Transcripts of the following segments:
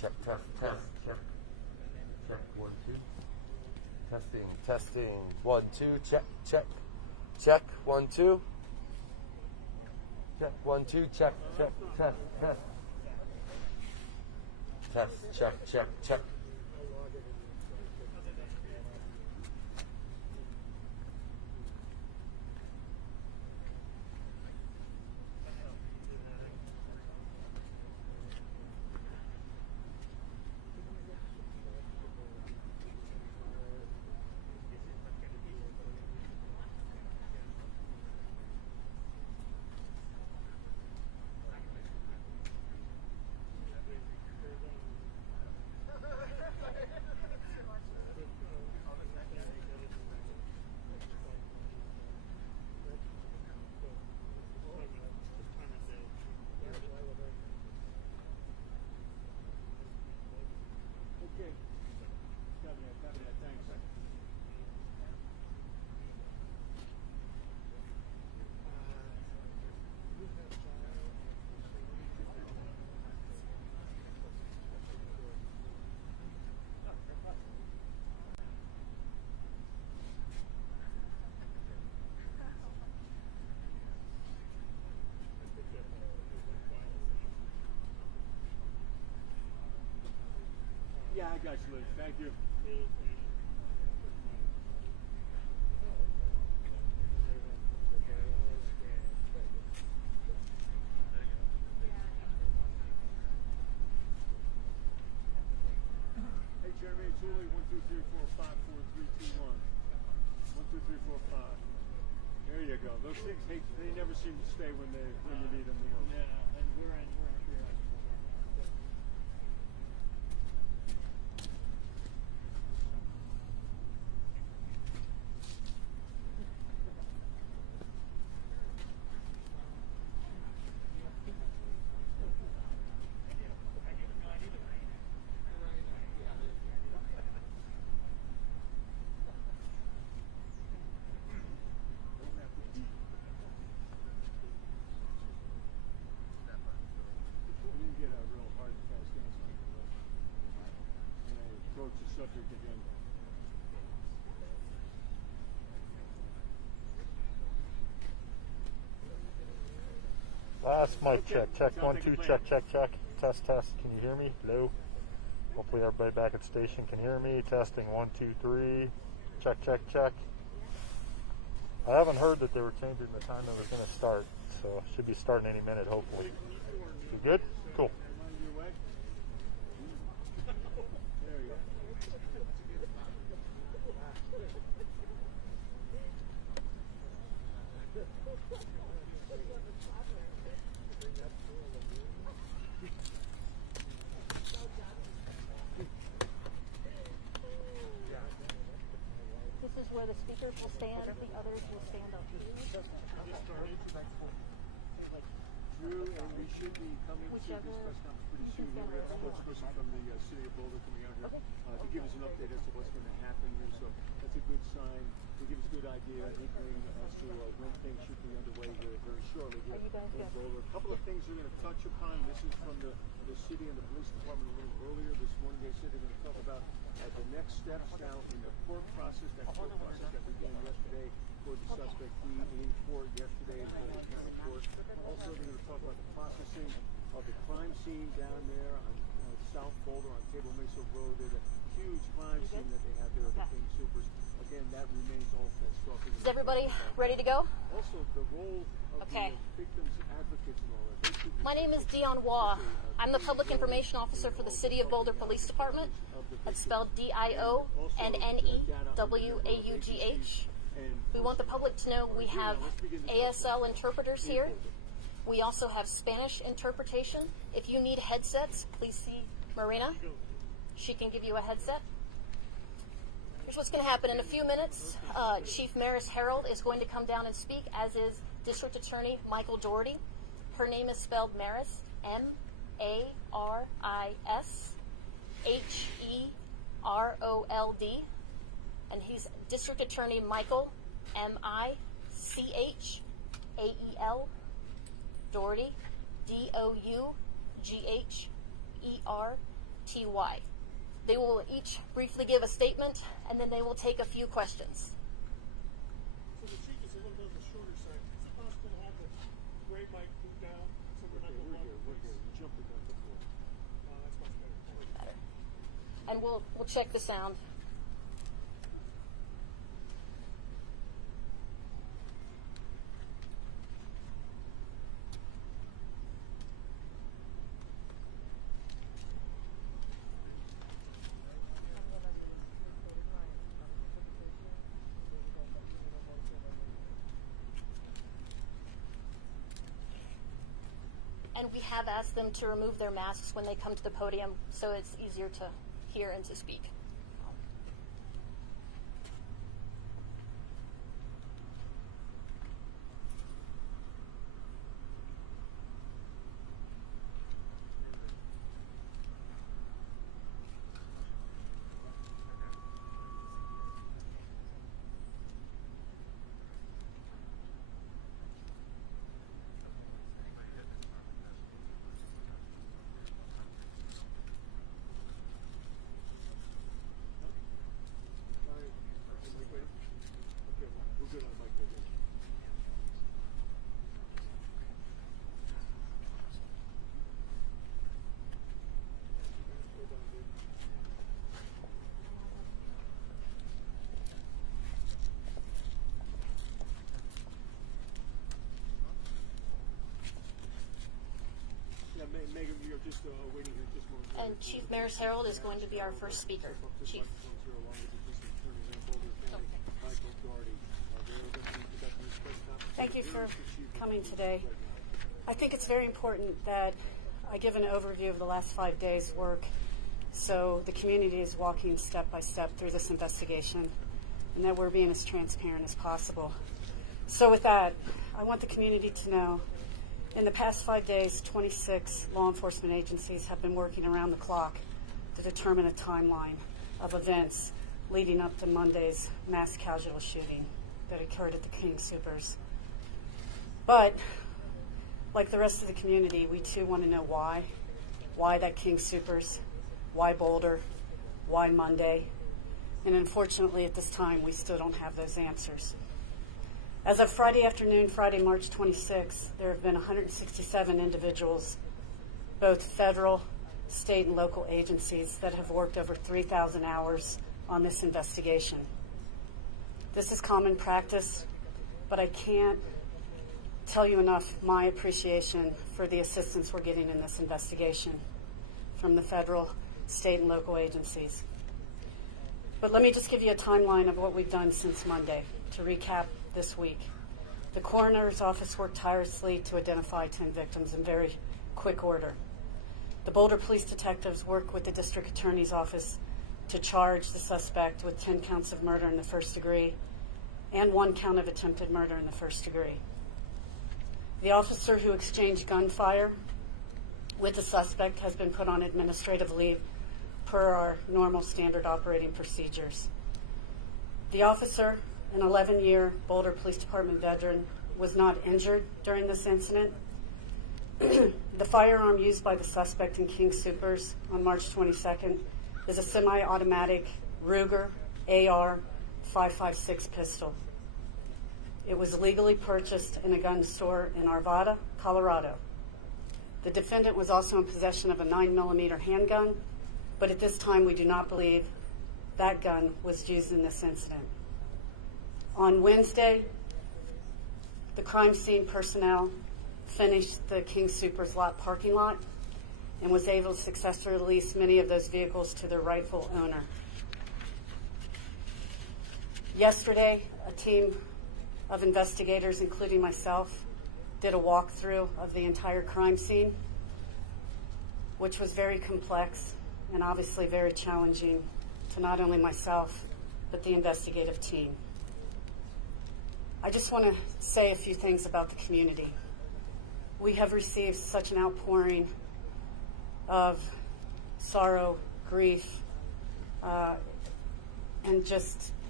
Check, test, test, check. Check, 1, 2. Testing, testing, 1, 2, check, check. Check, 1, 2. Check, 1, 2, check, check, test, test. Test, check, check, check. Yeah, I got you, Liz. Thank you. Hey, Jeremy, it's Uli. 1, 2, 3, 4, 5, 4, 3, 2, 1. 1, 2, 3, 4, 5. There you go. Those things, they never seem to stay when you need them the most. Yeah, and we're in here. The subject again. Last mic check. Check, 1, 2, check, check, check. Test, test. Can you hear me? Hello? Hopefully everybody back at station can hear me. Testing, 1, 2, 3. Check, check, check. I haven't heard that they were changing the time that was going to start, so should be starting any minute, hopefully. You good? Cool. This is where the speakers will stand, the others will stand up. Drew, and we should be coming to this press conference pretty soon. We have a spokesperson from the city of Boulder coming out here to give us an update as to what's going to happen here. So that's a good sign. It'll give us a good idea, inkling as to when things should be underway here very shortly here in Boulder. A couple of things we're going to touch upon. This is from the city and the police department a little earlier this morning. They said they're going to talk about the next steps now in the court process, that began yesterday for the suspect being in court yesterday in Boulder County Court. Also, they're going to talk about the processing of the crime scene down there on South Boulder on Table Mesa Road. There's a huge crime scene that they have there at the King Supers. Again, that remains all fenced off. Is everybody ready to go? Also, the role of the victims advocates and all that. My name is Dion Waugh. I'm the Public Information Officer for the City of Boulder Police Department. That's spelled DIONNEWAUGH. We want the public to know we have ASL interpreters here. We also have Spanish interpretation. If you need headsets, please see Marina. She can give you a headset. Here's what's going to happen in a few minutes. Chief Maris Harold is going to come down and speak, as is District Attorney Michael Doherty. Her name is spelled Maris, M-A-R-I-S-H-E-R-O-L-D. And he's District Attorney Michael, M-I-C-H-A-E-L, Doherty, D-O-U-G-H-E-R-T-Y. They will each briefly give a statement, and then they will take a few questions. So the seat is a little bit on the shorter side. Is it possible to have the gray mic moved down so we're not going to We're here. You jumped the gun before. That's much better. And we'll check the sound. And we have asked them to remove their masks when they come to the podium so it's easier to hear and to speak. Megan, we are just waiting here just a moment. And Chief Maris Harold is going to be our first speaker. Chief. Thank you for coming today. I think it's very important that I give an overview of the last 5 days' work so the community is walking step by step through this investigation and that we're being as transparent as possible. So with that, I want the community to know in the past 5 days, 26 law enforcement agencies have been working around the clock to determine a timeline of events leading up to Monday's mass casualty shooting that occurred at the King Soopers. But, like the rest of the community, we too want to know why. Why that King Soopers? Why Boulder? Why Monday? And unfortunately, at this time, we still don't have those answers. As of Friday afternoon, Friday, March 26th, there have been 167 individuals, both federal, state, and local agencies that have worked over 3,000 hours on this investigation. This is common practice, but I can't tell you enough my appreciation for the assistance we're getting in this investigation from the federal, state, and local agencies. But let me just give you a timeline of what we've done since Monday to recap this week. The coroner's office worked tirelessly to identify 10 victims in very quick order. The Boulder police detectives worked with the district attorney's office to charge the suspect with 10 counts of murder in the first degree and 1 count of attempted murder in the first degree. The officer who exchanged gunfire with the suspect has been put on administrative leave per our normal standard operating procedures. The officer, an 11-year Boulder Police Department veteran, was not injured during this incident. The firearm used by the suspect in King Soopers on March 22nd is a semi-automatic Ruger AR 5.56 pistol. It was legally purchased in a gun store in Arvada, Colorado. The defendant was also in possession of a 9mm handgun, but at this time we do not believe that gun was used in this incident. On Wednesday, the crime scene personnel finished the King Soopers lot parking lot and was able to successfully release many of those vehicles to their rightful owner. Yesterday, a team of investigators, including myself, did a walkthrough of the entire crime scene, which was very complex and obviously very challenging to not only myself, but the investigative team. I just want to say a few things about the community. We have received such an outpouring of sorrow, grief, and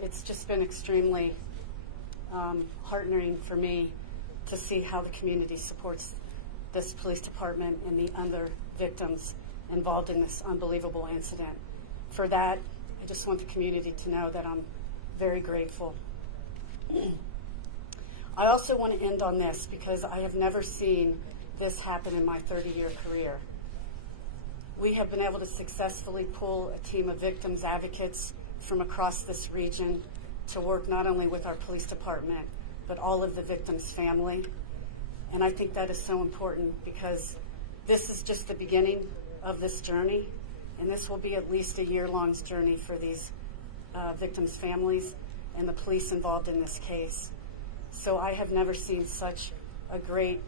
it's just been extremely heartening for me to see how the community supports this police department and the other victims involved in this unbelievable incident. For that, I just want the community to know that I'm very grateful. I also want to end on this because I have never seen this happen in my 30-year career. We have been able to successfully pull a team of victims advocates from across this region to work not only with our police department, but all of the victims' family. And I think that is so important because this is just the beginning of this journey, and this will be at least a year-long journey for these victims' families and the police involved in this case. So I have never seen such a great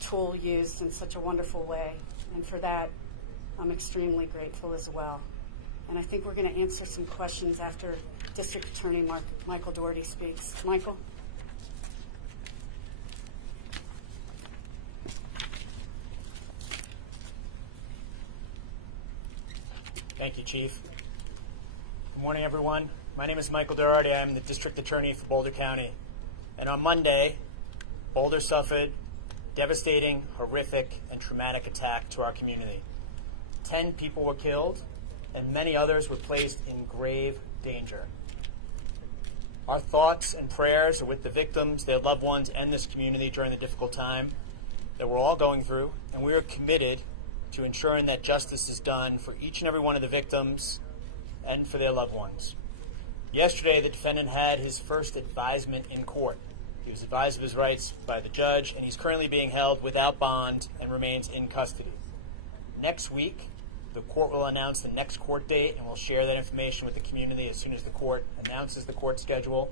tool used in such a wonderful way, and for that, I'm extremely grateful as well. And I think we're going to answer some questions after District Attorney Michael Doherty speaks. Michael? Thank you, Chief. Good morning, everyone. My name is Michael Doherty. I'm the District Attorney for Boulder County. And on Monday, Boulder suffered devastating, horrific, and traumatic attack to our community. 10 people were killed, and many others were placed in grave danger. Our thoughts and prayers are with the victims, their loved ones, and this community during the difficult time that we're all going through, and we are committed to ensuring that justice is done for each and every one of the victims and for their loved ones. Yesterday, the defendant had his first advisement in court. He was advised of his rights by the judge, and he's currently being held without bond and remains in custody. Next week, the court will announce the next court date, and we'll share that information with the community as soon as the court announces the court schedule.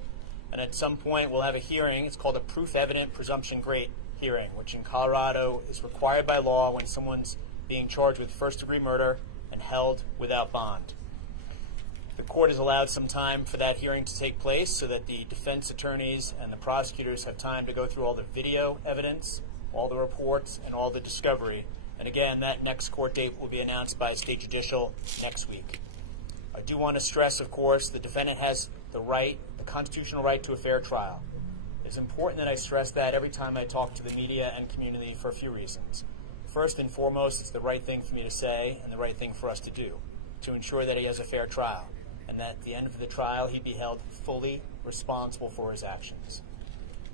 And at some point, we'll have a hearing. It's called a proof evident presumption great hearing, which in Colorado is required by law when someone's being charged with first-degree murder and held without bond. The court has allowed some time for that hearing to take place so that the defense attorneys and the prosecutors have time to go through all the video evidence, all the reports, and all the discovery. And again, that next court date will be announced by State Judicial next week. I do want to stress, of course, the defendant has the right, the constitutional right to a fair trial. It's important that I stress that every time I talk to the media and community for a few reasons. First and foremost, it's the right thing for me to say and the right thing for us to do to ensure that he has a fair trial, and that at the end of the trial he'd be held fully responsible for his actions.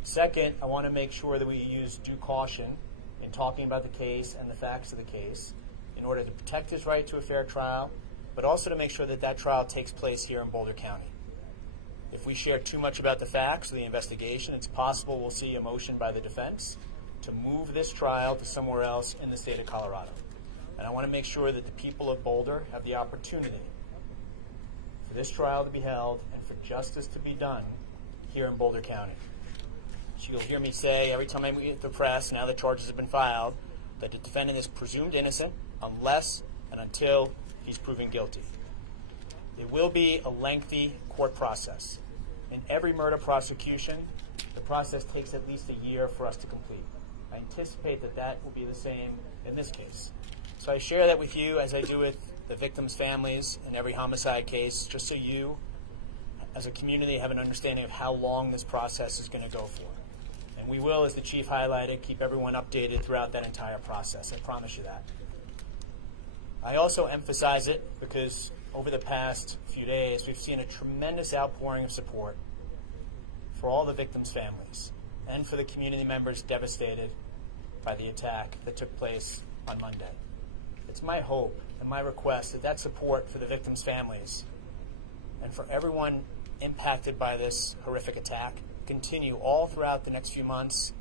Second, I want to make sure that we use due caution in talking about the case and the facts of the case in order to protect his right to a fair trial, but also to make sure that that trial takes place here in Boulder County. If we share too much about the facts of the investigation, it's possible we'll see a motion by the defense to move this trial to somewhere else in the state of Colorado. And I want to make sure that the people of Boulder have the opportunity for this trial to be held and for justice to be done here in Boulder County. So you'll hear me say every time I meet with the press, now the charges have been filed, that the defendant is presumed innocent unless and until he's proven guilty. It will be a lengthy court process. In every murder prosecution, the process takes at least a year for us to complete. I anticipate that that will be the same in this case. So I share that with you as I do with the victims' families in every homicide case, just so you, as a community, have an understanding of how long this process is going to go for. And we will, as the Chief highlighted, keep everyone updated throughout that entire process. I promise you that. I also emphasize it because over the past few days, we've seen a tremendous outpouring of support for all the victims' families and for the community members devastated by the attack that took place on Monday. It's my hope and my request that that support for the victims' families and for everyone impacted by this horrific attack continue all throughout the next few months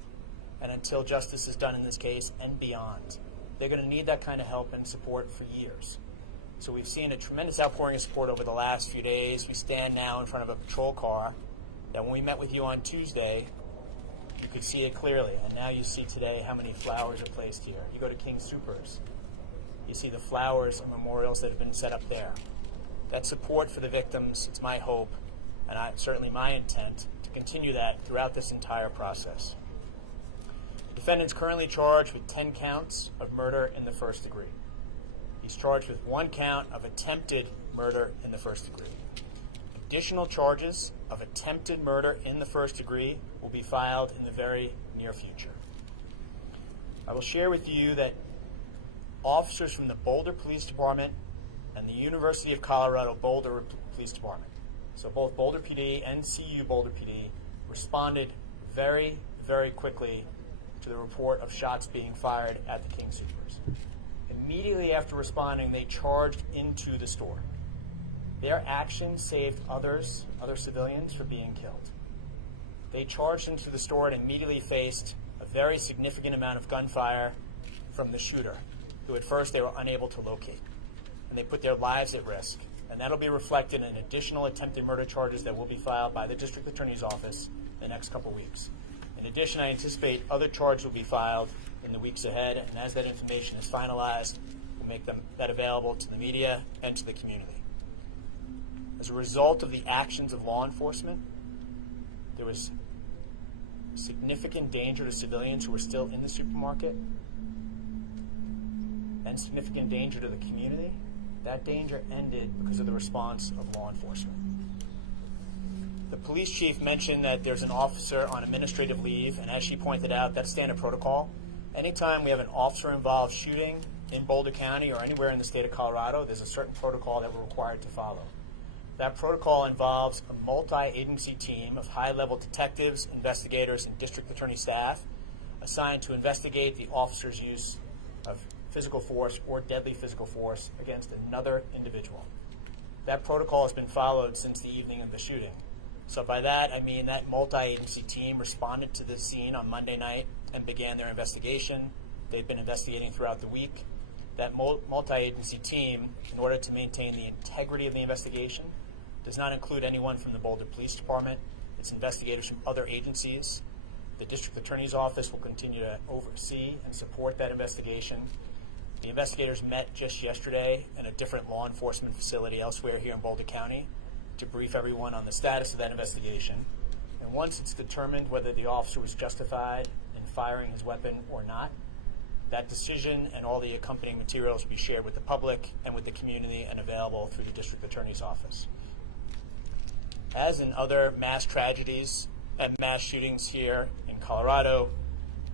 and until justice is done in this case and beyond. They're going to need that kind of help and support for years. So we've seen a tremendous outpouring of support over the last few days. We stand now in front of a patrol car that when we met with you on Tuesday, you could see it clearly. And now you see today how many flowers are placed here. You go to King Soopers, you see the flowers and memorials that have been set up there. That support for the victims, it's my hope, and certainly my intent, to continue that throughout this entire process. The defendant's currently charged with 10 counts of murder in the first degree. He's charged with 1 count of attempted murder in the first degree. Additional charges of attempted murder in the first degree will be filed in the very near future. I will share with you that officers from the Boulder Police Department and the University of Colorado Boulder Police Department. So both Boulder PD and CU Boulder PD responded very, very quickly to the report of shots being fired at the King Soopers. Immediately after responding, they charged into the store. Their action saved other civilians from being killed. They charged into the store and immediately faced a very significant amount of gunfire from the shooter, who at first they were unable to locate. And they put their lives at risk. And that'll be reflected in additional attempted murder charges that will be filed by the District Attorney's Office in the next couple weeks. In addition, I anticipate other charges will be filed in the weeks ahead, and as that information is finalized, we'll make that available to the media and to the community. As a result of the actions of law enforcement, there was significant danger to civilians who were still in the supermarket and significant danger to the community. That danger ended because of the response of law enforcement. The police chief mentioned that there's an officer on administrative leave, and as she pointed out, that's standard protocol. Anytime we have an officer-involved shooting in Boulder County or anywhere in the state of Colorado, there's a certain protocol that we're required to follow. That protocol involves a multi-agency team of high-level detectives, investigators, and district attorney staff assigned to investigate the officer's use of physical force or deadly physical force against another individual. That protocol has been followed since the evening of the shooting. So by that, I mean that multi-agency team responded to the scene on Monday night and began their investigation. They've been investigating throughout the week. That multi-agency team, in order to maintain the integrity of the investigation, does not include anyone from the Boulder Police Department. It's investigators from other agencies. The District Attorney's Office will continue to oversee and support that investigation. The investigators met just yesterday in a different law enforcement facility elsewhere here in Boulder County to brief everyone on the status of that investigation. And once it's determined whether the officer was justified in firing his weapon or not, that decision and all the accompanying materials will be shared with the public and with the community and available through the District Attorney's Office. As in other mass tragedies and mass shootings here in Colorado,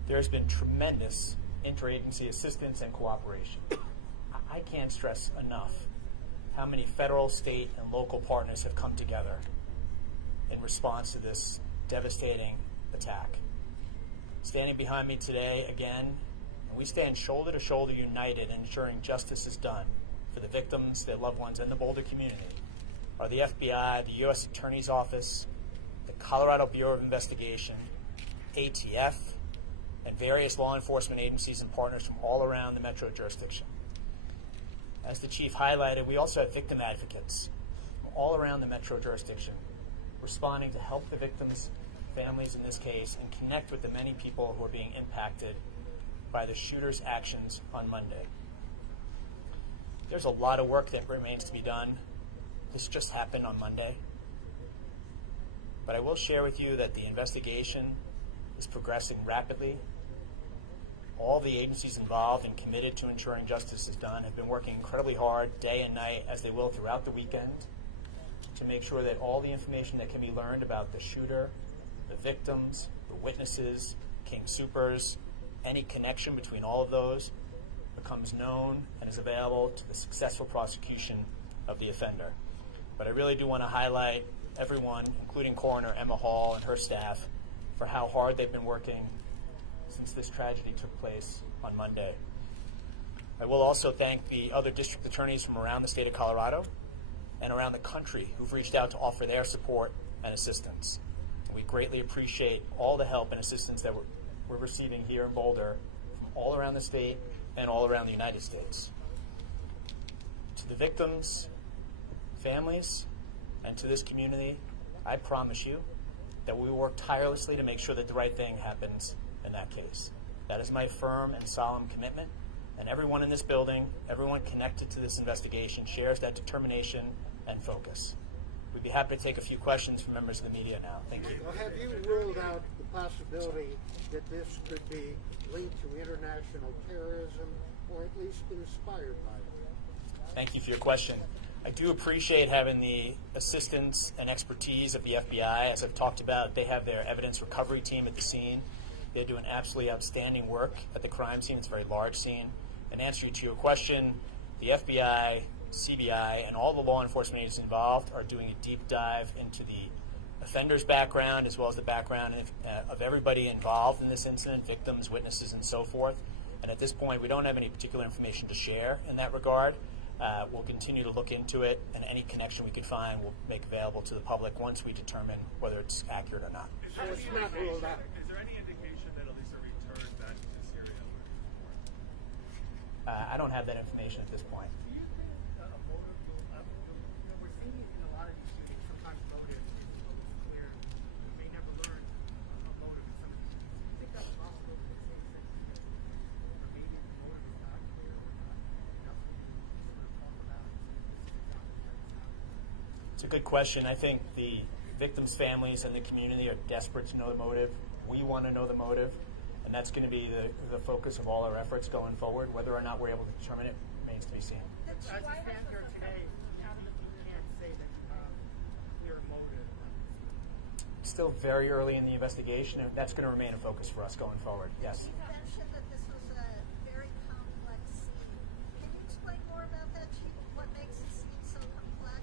there's been tremendous interagency assistance and cooperation. I can't stress enough how many federal, state, and local partners have come together in response to this devastating attack. Standing behind me today again, and we stand shoulder to shoulder united in ensuring justice is done for the victims, their loved ones, and the Boulder community, are the FBI, the U.S. Attorney's Office, the Colorado Bureau of Investigation, ATF, and various law enforcement agencies and partners from all around the metro jurisdiction. As the chief highlighted, we also have victim advocates from all around the metro jurisdiction responding to help the victims' families in this case and connect with the many people who are being impacted by the shooter's actions on Monday. There's a lot of work that remains to be done. This just happened on Monday. But I will share with you that the investigation is progressing rapidly. All the agencies involved and committed to ensuring justice is done have been working incredibly hard day and night, as they will throughout the weekend, to make sure that all the information that can be learned about the shooter, the victims, the witnesses, King Soopers, any connection between all of those becomes known and is available to the successful prosecution of the offender. But I really do want to highlight everyone, including Coroner Emma Hall and her staff, for how hard they've been working since this tragedy took place on Monday. I will also thank the other district attorneys from around the state of Colorado and around the country who've reached out to offer their support and assistance. We greatly appreciate all the help and assistance that we're receiving here in Boulder from all around the state and all around the United States. To the victims, families, and to this community, I promise you that we will work tirelessly to make sure that the right thing happens in that case. That is my firm and solemn commitment, and everyone in this building, everyone connected to this investigation shares that determination and focus. We'd be happy to take a few questions from members of the media now. Thank you. Well, have you ruled out the possibility that this could be linked to international terrorism, or at least inspired by it? Thank you for your question. I do appreciate having the assistance and expertise of the FBI. As I've talked about, they have their evidence recovery team at the scene. They're doing absolutely outstanding work at the crime scene. It's a very large scene. In answer to your question, the FBI, CBI, and all the law enforcement agencies involved are doing a deep dive into the offender's background as well as the background of everybody involved in this incident, victims, witnesses, and so forth. And at this point, we don't have any particular information to share in that regard. We'll continue to look into it, and any connection we could find we'll make available to the public once we determine whether it's accurate or not. So it's not ruled out. Is there any indication that at least a return back to Syria would be I don't have that information at this point. We're seeing in a lot of these shootings sometimes motive where we may never learn a motive in some of these. Do you think that's possible in the same sense or maybe the motive is not clear or not enough to sort of talk about this is exactly how it's happening? It's a good question. I think the victims' families and the community are desperate to know the motive. We want to know the motive, and that's going to be the focus of all our efforts going forward. Whether or not we're able to determine it remains to be seen. As you stand here today, now that you can't say that you have a clear motive, Still very early in the investigation, and that's going to remain a focus for us going forward. Yes. You mentioned that this was a very complex scene. Can you explain more about that, Chief? What makes the scene so complex?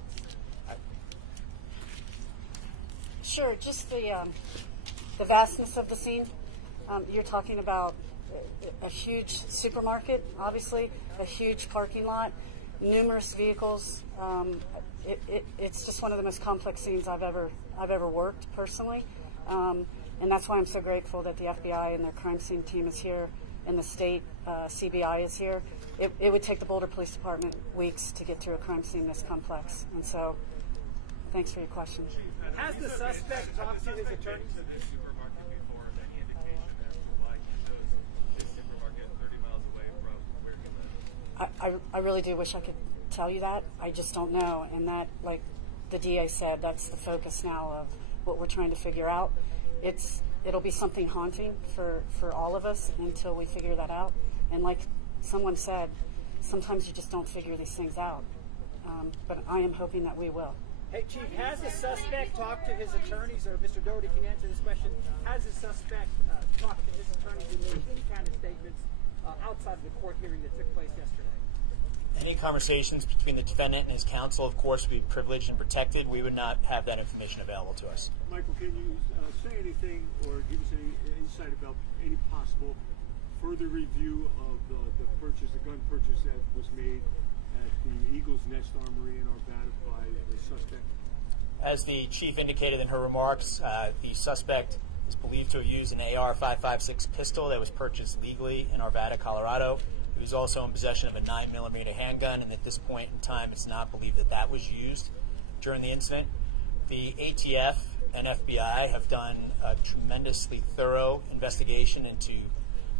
Sure, just the vastness of the scene. You're talking about a huge supermarket, obviously, a huge parking lot, numerous vehicles. It's just one of the most complex scenes I've ever worked personally, and that's why I'm so grateful that the FBI and their crime scene team is here, and the state CBI is here. It would take the Boulder Police Department weeks to get through a crime scene this complex, and so thanks for your question. has the suspect talked to his attorneys? this supermarket before? Is there any indication that why he chose this supermarket 30 miles away from where he lives? I really do wish I could tell you that. I just don't know. And that, like the DA said, that's the focus now of what we're trying to figure out. It'll be something haunting for all of us until we figure that out. And like someone said, sometimes you just don't figure these things out. But I am hoping that we will. Hey, Chief, has the suspect talked to his attorneys, or Mr. Doherty can answer this question, has the suspect talked to his attorneys and made any kind of statements outside of the court hearing that took place yesterday? Any conversations between the defendant and his counsel, of course, would be privileged and protected. We would not have that information available to us. Michael, can you say anything or give us any insight about any possible further review of the gun purchase that was made at the Eagle's Nest Armory in Arvada by the suspect? As the chief indicated in her remarks, the suspect is believed to have used an AR-556 pistol that was purchased legally in Arvada, Colorado. He was also in possession of a 9mm handgun, and at this point in time, it's not believed that that was used during the incident. The ATF and FBI have done a tremendously thorough investigation into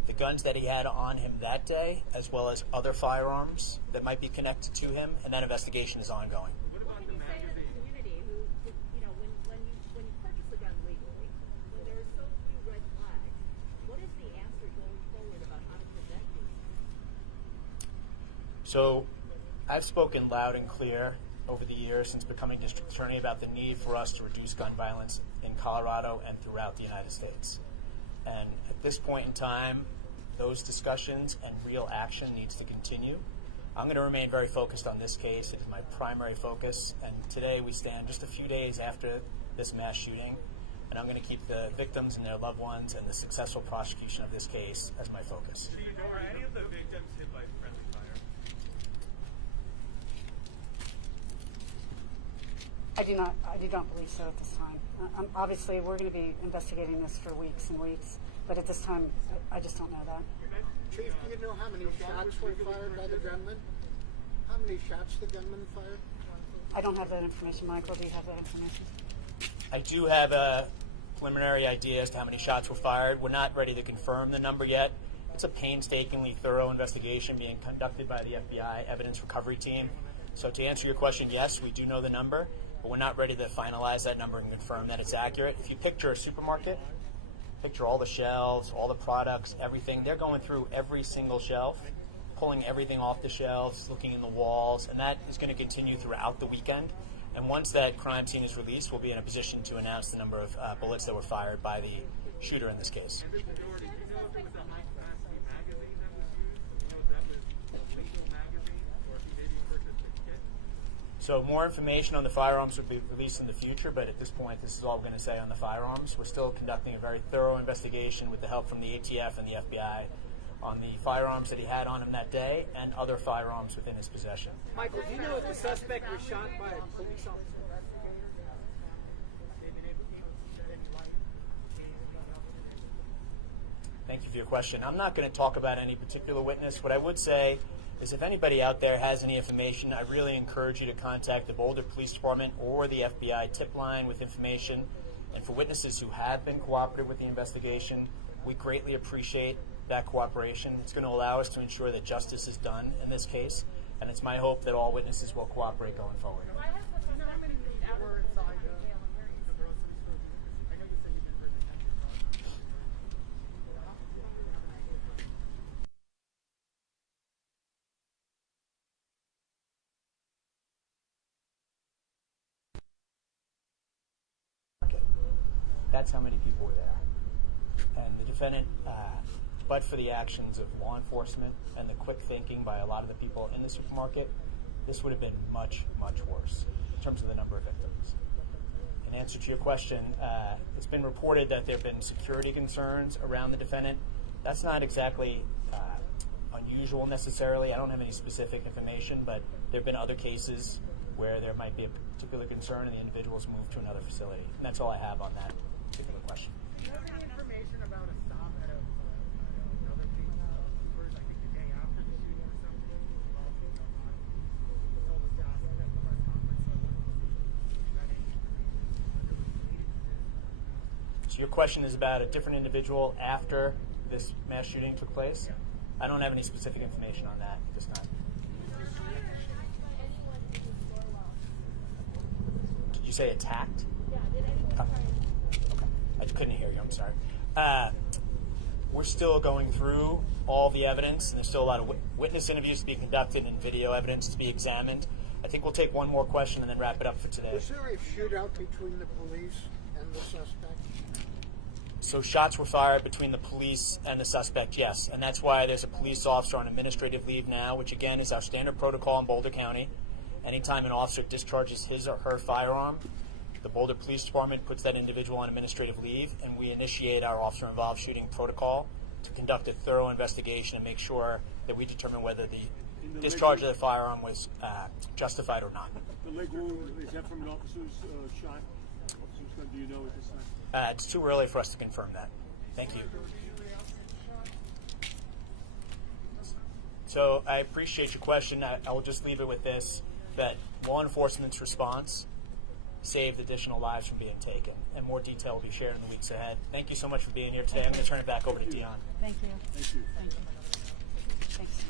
the guns that he had on him that day, as well as other firearms that might be connected to him, and that investigation is ongoing. What can you say to the community who when you purchase a gun legally, when there are so few red flags, what is the answer going forward about how to prevent these? So I've spoken loud and clear over the years since becoming district attorney about the need for us to reduce gun violence in Colorado and throughout the United States. And at this point in time, those discussions and real action needs to continue. I'm going to remain very focused on this case. It is my primary focus. And today we stand just a few days after this mass shooting. And I'm going to keep the victims and their loved ones and the successful prosecution of this case as my focus. Do you know, are any of the victims hit by friendly fire? I do not believe so at this time. Obviously, we're going to be investigating this for weeks and weeks, but at this time, I just don't know that. Chief, do you know how many shots were fired by the gunman? How many shots the gunman fired? I don't have that information. Michael, do you have that information? I do have a preliminary idea as to how many shots were fired. We're not ready to confirm the number yet. It's a painstakingly thorough investigation being conducted by the FBI evidence recovery team. So to answer your question, yes, we do know the number, but we're not ready to finalize that number and confirm that it's accurate. If you picture a supermarket, picture all the shelves, all the products, everything. They're going through every single shelf, pulling everything off the shelves, looking in the walls, and that is going to continue throughout the weekend. And once that crime scene is released, we'll be in a position to announce the number of bullets that were fired by the shooter in this case. So more information on the firearms will be released in the future, but at this point, this is all we're going to say on the firearms. We're still conducting a very thorough investigation with the help from the ATF and the FBI on the firearms that he had on him that day and other firearms within his possession. Michael, do you know if the suspect was shot by a police officer? Thank you for your question. I'm not going to talk about any particular witness. What I would say is if anybody out there has any information, I really encourage you to contact the Boulder Police Department or the FBI tip line with information. And for witnesses who have been cooperative with the investigation, we greatly appreciate that cooperation. It's going to allow us to ensure that justice is done in this case, and it's my hope that all witnesses will cooperate going forward. That's how many people were there. And the defendant, but for the actions of law enforcement and the quick thinking by a lot of the people in the supermarket, this would have been much, much worse in terms of the number of victims. In answer to your question, it's been reported that there have been security concerns around the defendant. That's not exactly unusual necessarily. I don't have any specific information, but there have been other cases where there might be a particular concern and the individual's moved to another facility. And that's all I have on that particular question. Do you have any information about a stop at another place, like the day after the shooting or something? Told us to ask at the press conference. So your question is about a different individual after this mass shooting took place? I don't have any specific information on that at this time. Did you say attacked? Yeah, did anyone try? Okay. I couldn't hear you. I'm sorry. We're still going through all the evidence, and there's still a lot of witness interviews to be conducted and video evidence to be examined. I think we'll take one more question and then wrap it up for today. Was there a shootout between the police and the suspect? So shots were fired between the police and the suspect, yes. And that's why there's a police officer on administrative leave now, which again is our standard protocol in Boulder County. Anytime an officer discharges his or her firearm, the Boulder Police Department puts that individual on administrative leave, and we initiate our officer-involved shooting protocol to conduct a thorough investigation and make sure that we determine whether the discharge of the firearm was justified or not. The leg wound, is that from an officer's shot? Officer's gun, do you know at this time? It's too early for us to confirm that. Thank you. So I appreciate your question. I will just leave it with this, that law enforcement's response saved additional lives from being taken, and more detail will be shared in the weeks ahead. Thank you so much for being here today. I'm going to turn it back over to Dion. Thank you. Thank you. Thank you. Thanks.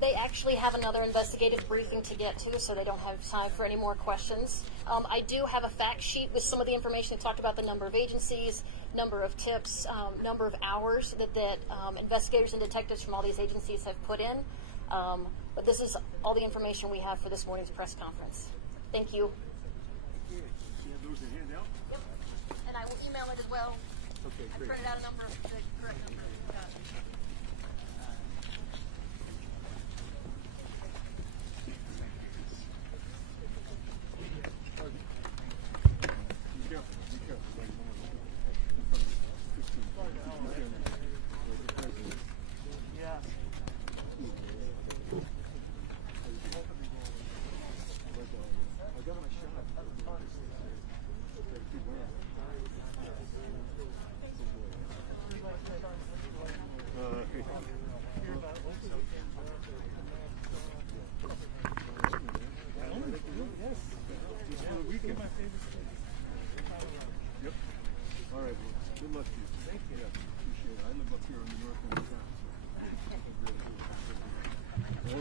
They actually have another investigative briefing to get to, so they don't have time for any more questions. I do have a fact sheet with some of the information that talked about the number of agencies, number of tips, number of hours that investigators and detectives from all these agencies have put in. But this is all the information we have for this morning's press conference. Thank you. You have those to hand out? Yep. And I will email it as well. Okay, I great. printed out a number of the correct numbers. Be careful, be careful. Yeah. I got my shot. Just for the weekend. Yep. All right, well, good luck to you. Thank you. Yeah, appreciate it. I live up here on the north end of town, so.